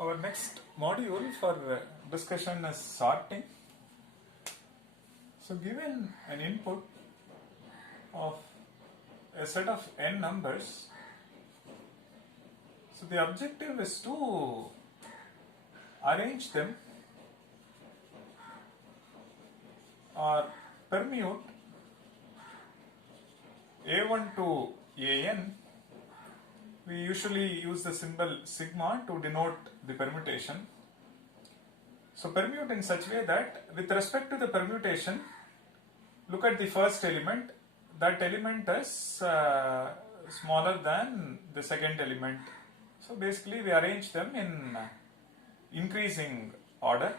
Our next module for discussion is sorting. So given an input of a set of n numbers, so the objective is to arrange them or permute a1 to an. We usually use the symbol sigma to denote the permutation. So permute in such way that with respect to the permutation, look at the first element. That element is smaller than the second element. So basically we arrange them in increasing order.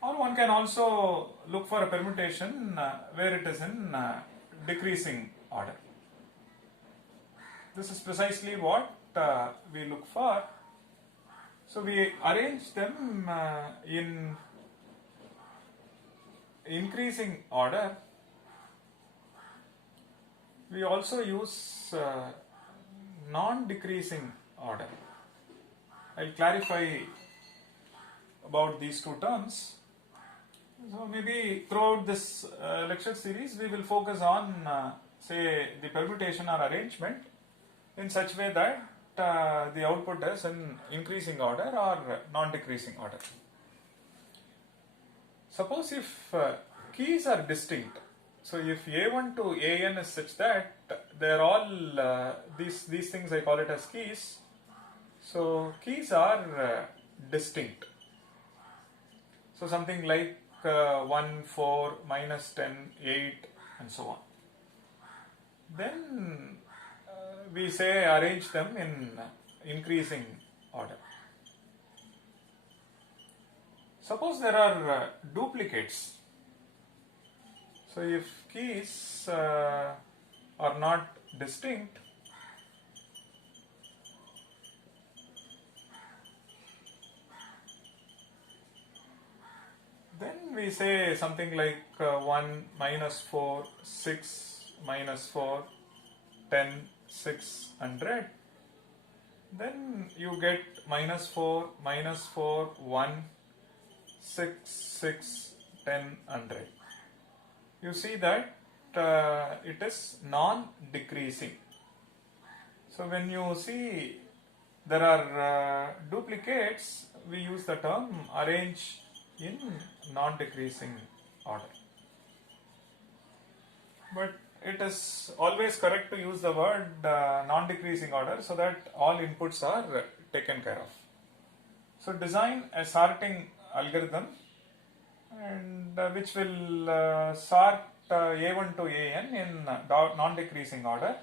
Or one can also look for a permutation where it is in decreasing order. This is precisely what we look for. So we arrange them in increasing order. We also use non-decreasing order. I'll clarify about these two terms. So maybe throughout this lecture series we will focus on say the permutation or arrangement in such way that the output is in increasing order or non-decreasing order. Suppose if keys are distinct, so if a1 to an is such that they are all these things I call it as keys. So keys are distinct. So something like 1, 4, minus 10, 8 and so on. Then we say arrange them in increasing order. Suppose there are duplicates. So if keys are not distinct, then we say something like 1, minus 4, 6, minus 4, 10, 6 and red. Then you get minus 4, 1, 6, 6, 10 and red. You see that it is non-decreasing. So when you see there are duplicates, we use the term arrange in non-decreasing order. But it is always correct to use the word non-decreasing order so that all inputs are taken care of. So design a sorting algorithm and which will sort a1 to an in non-decreasing order,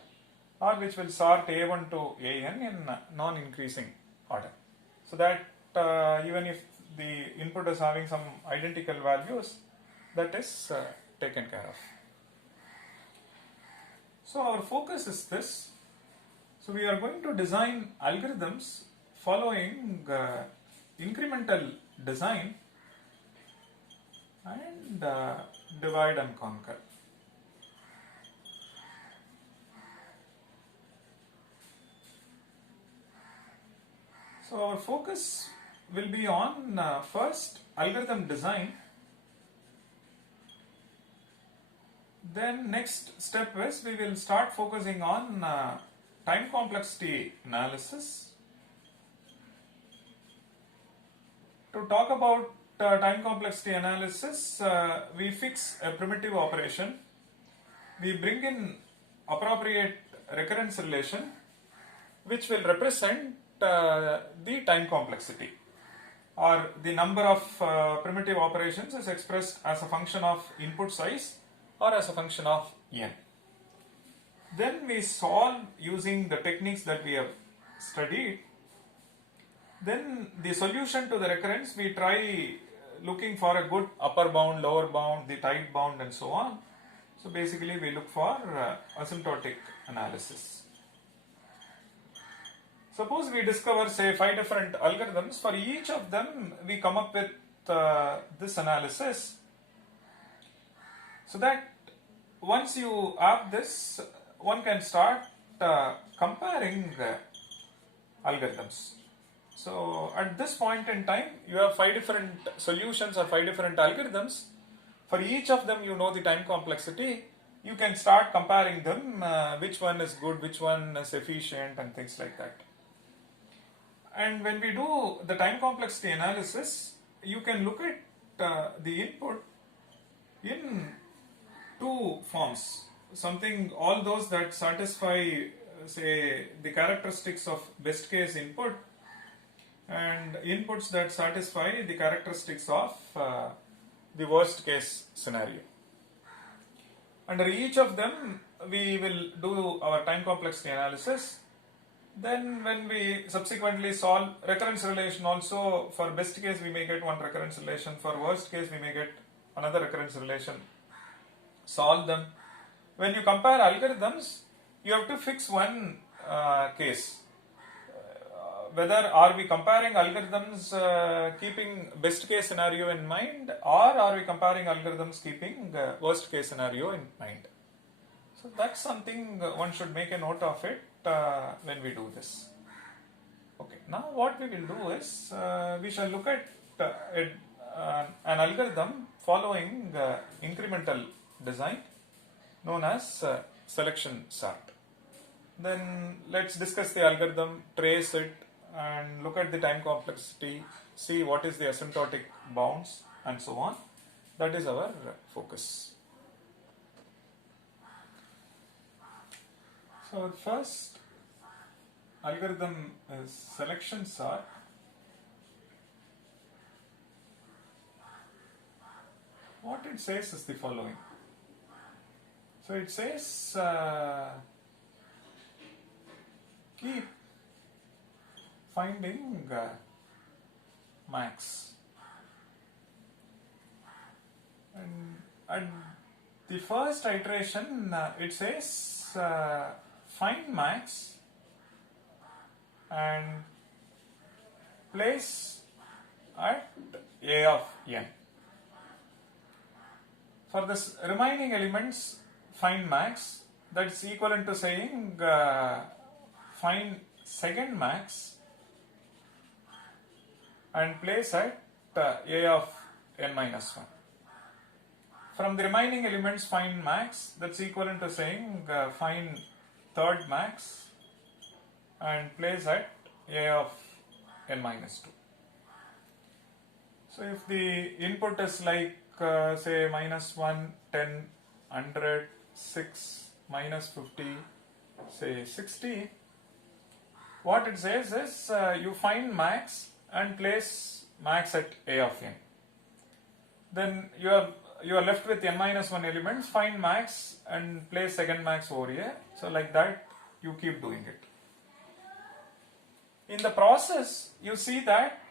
or which will sort a1 to an in non-increasing order. So that even if the input is having some identical values, that is taken care of. So our focus is this. So we are going to design algorithms following incremental design and divide and conquer. So our focus will be on first algorithm design. Then next step is we will start focusing on time complexity analysis. To talk about time complexity analysis, we fix a primitive operation. We bring in appropriate recurrence relation which will represent the time complexity, or the number of primitive operations is expressed as a function of input size or as a function of n. Then we solve using the techniques that we have studied. Then the solution to the recurrence, we try looking for a good upper bound, lower bound, the tight bound and so on. So basically we look for asymptotic analysis. Suppose we discover say 5 different algorithms. For each of them we come up with this analysis, so that once you have this, one can start comparing algorithms. So at this point in time, you have 5 different solutions or 5 different algorithms. For each of them, you know the time complexity. You can start comparing them, which one is good, which one is efficient, and things like that. And when we do the time complexity analysis, you can look at the input in two forms. Something, all those that satisfy, say, the characteristics of best case input, and inputs that satisfy the characteristics of the worst case scenario. Under each of them, we will do our time complexity analysis. Then when we subsequently solve recurrence relation also, for best case we may get one recurrence relation, for worst case we may get another recurrence relation. Solve them. When you compare algorithms, you have to fix one case. Whether are we comparing algorithms keeping best case scenario in mind, or are we comparing algorithms keeping worst case scenario in mind. So that's something one should make a note of it when we do this. Okay, now what we will do is we shall look at an algorithm following incremental design known as selection sort. Then let's discuss the algorithm, trace it, and look at the time complexity, see what is the asymptotic bounds, and so on. That is our focus. So our first algorithm is selection sort. What it says is the following. So it says keep finding max, and at the first iteration it says find max and place at a of n. For this remaining elements, find max, that's equivalent to saying find second max and place at a of n minus 1. From the remaining elements, find max, that's equivalent to saying find third max and place at a of n minus 2. So if the input is like say minus 1, 10, 100, 6, minus 50, say 60, what it says is you find max and place max at a of n. Then you are left with n minus 1 elements, find max and place second max over here. So like that you keep doing it. In the process, you see that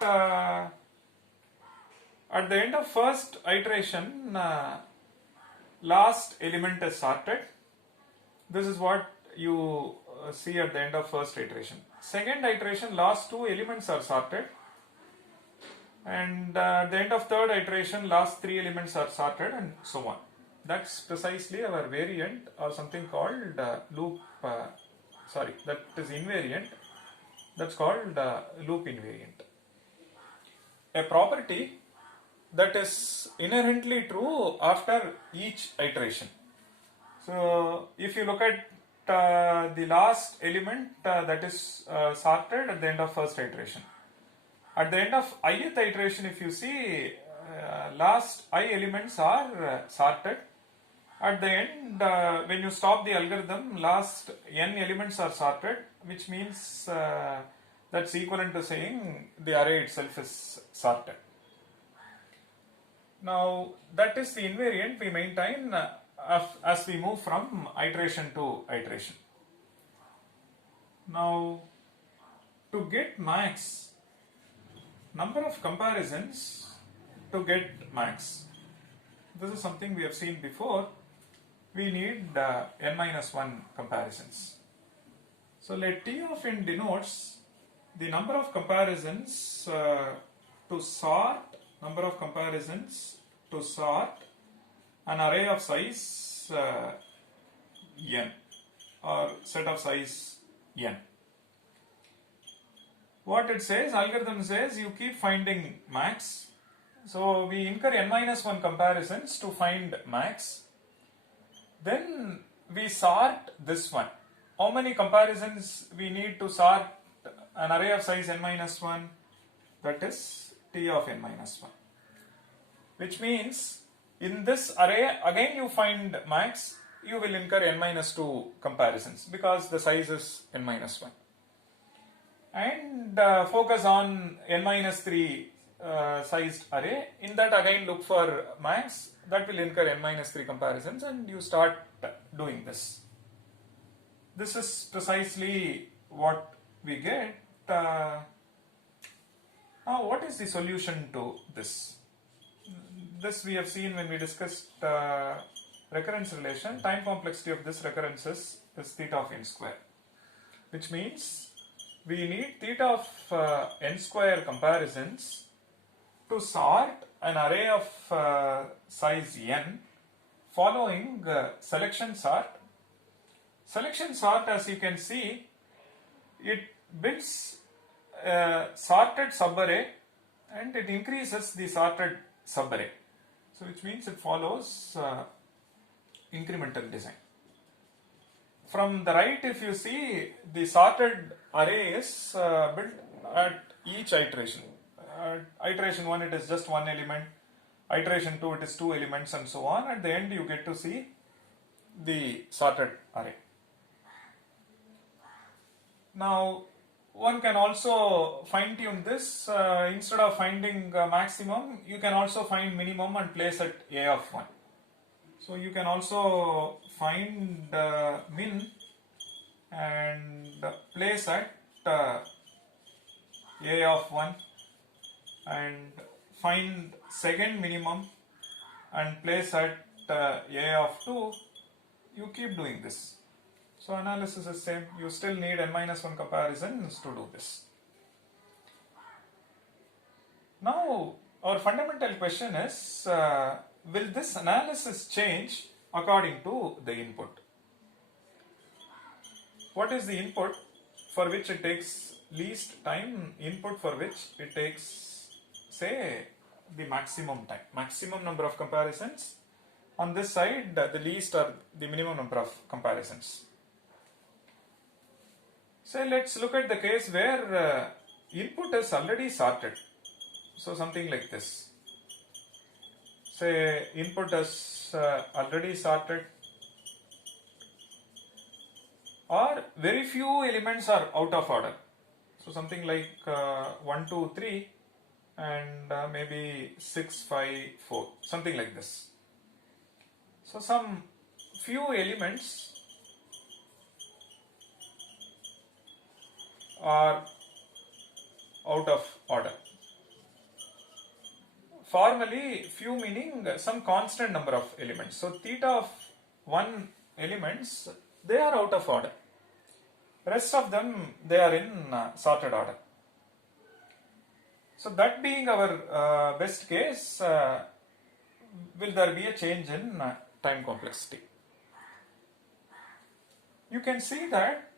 at the end of first iteration, last element is sorted. This is what you see at the end of first iteration. Second iteration, last two elements are sorted. And at the end of third iteration, last three elements are sorted, and so on. That's precisely our variant, or something called loop, that is invariant. That's called loop invariant. A property that is inherently true after each iteration. So if you look at the last element that is sorted at the end of first iteration. At the end of ith iteration, if you see, last I elements are sorted. At the end, when you stop the algorithm, last n elements are sorted, which means that's equivalent to saying the array itself is sorted. Now, that is the invariant we maintain as we move from iteration to iteration. Now, to get max, number of comparisons to get max. This is something we have seen before. We need n minus 1 comparisons. So let T of n denotes the number of comparisons to sort an array of size n or set of size n. What it says, algorithm says you keep finding max. So we incur n minus 1 comparisons to find max. Then we sort this one. How many comparisons we need to sort an array of size n minus 1? That is t of n minus 1. Which means in this array, again you find max, you will incur n minus 2 comparisons because the size is n minus 1. And focus on n minus 3 sized array. In that again look for max, that will incur n minus 3 comparisons, and you start doing this. This is precisely what we get. Now what is the solution to this? This we have seen when we discussed recurrence relation. Time complexity of this recurrence is theta of n square, which means we need theta of n square comparisons to sort an array of size n following selection sort. Selection sort, as you can see, it builds a sorted subarray and it increases the sorted subarray. So which means it follows incremental design. From the right, if you see, the sorted array is built at each iteration. Iteration 1 it is just one element, iteration 2 it is two elements, and so on. At the end you get to see the sorted array. Now one can also fine tune this. Instead of finding maximum, you can also find minimum and place at a of 1. So you can also find min and place at a of 1 and find second minimum and place at a of 2. You keep doing this. So analysis is same. You still need n minus 1 comparisons to do this. Now our fundamental question is, will this analysis change according to the input? What is the input for which it takes least time, input for which it takes, say, the maximum time, maximum number of comparisons? On this side, the least or the minimum number of comparisons. So let's look at the case where input is already sorted. So something like this. Say input is already sorted, or very few elements are out of order. So something like 1, 2, 3 and maybe 6, 5, 4, something like this. So some few elements are out of order. Formally, few meaning some constant number of elements. So theta of 1 elements, they are out of order. Rest of them, they are in sorted order. So that being our best case, will there be a change in time complexity? You can see that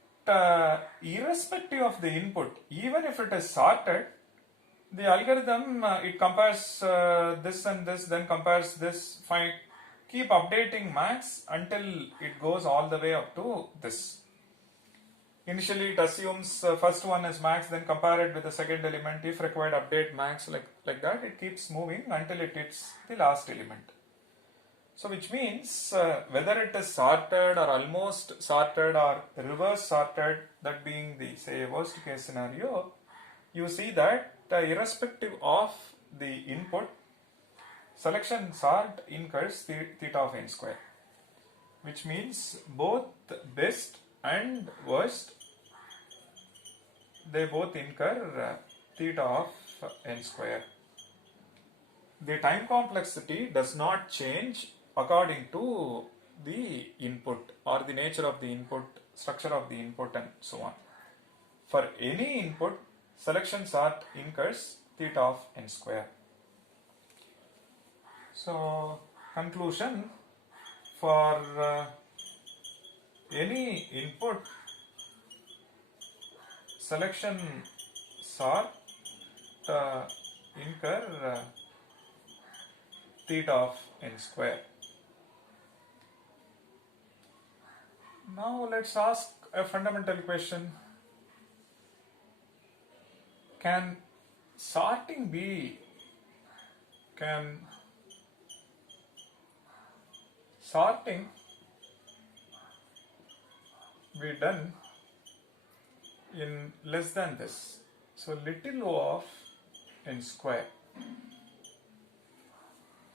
irrespective of the input, even if it is sorted, the algorithm, it compares this and this, then compares this, keep updating max until it goes all the way up to this. Initially it assumes first one is max, then compare it with the second element, if required update max, like that. It keeps moving until it hits the last element. So which means whether it is sorted or almost sorted or reverse sorted, that being the, say, worst case scenario, you see that irrespective of the input, selection sort incurs theta of n square, which means both best and worst, they both incur theta of n square. The time complexity does not change according to the input or the nature of the input, structure of the input, and so on. For any input, selection sort incurs theta of n square. So conclusion, for any input, selection sort incur theta of n square. Now let's ask a fundamental question. Can sorting be done in less than this? So little o of n square.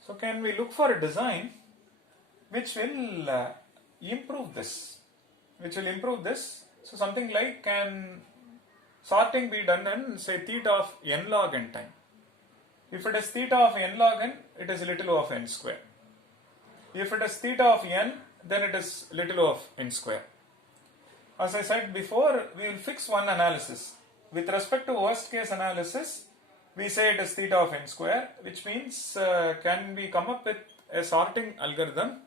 So can we look for a design which will improve this? So something like, can sorting be done in, say, theta of n log n time? If it is theta of n log n, it is little o of n square. If it is theta of n, then it is little o of n square. As I said before, we will fix one analysis. With respect to worst case analysis, we say it is theta of n square, which means can we come up with a sorting algorithm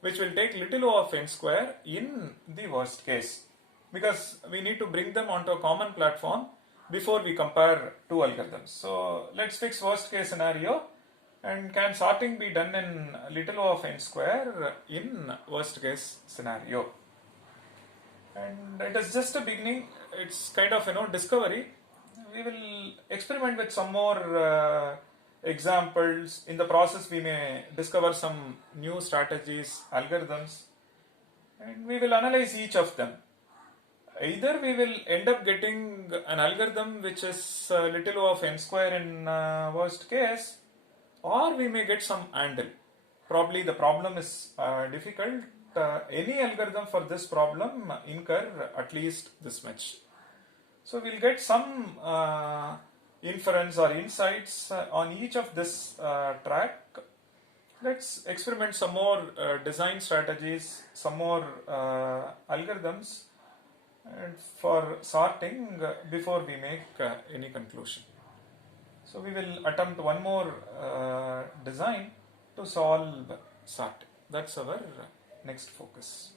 which will take little o of n square in the worst case, because we need to bring them onto a common platform before we compare two algorithms. So let's fix worst case scenario, and can sorting be done in little o of n square in worst case scenario. And it is just a beginning, it's kind of discovery. We will experiment with some more examples. In the process we may discover some new strategies, algorithms, and we will analyze each of them. Either we will end up getting an algorithm which is little o of n square in worst case, or we may get some handle. Probably the problem is difficult. Any algorithm for this problem incur at least this much. So we'll get some inference or insights on each of this track. Let's experiment some more design strategies, some more algorithms and for sorting before we make any conclusion. So we will attempt one more design to solve sorting. That's our next focus.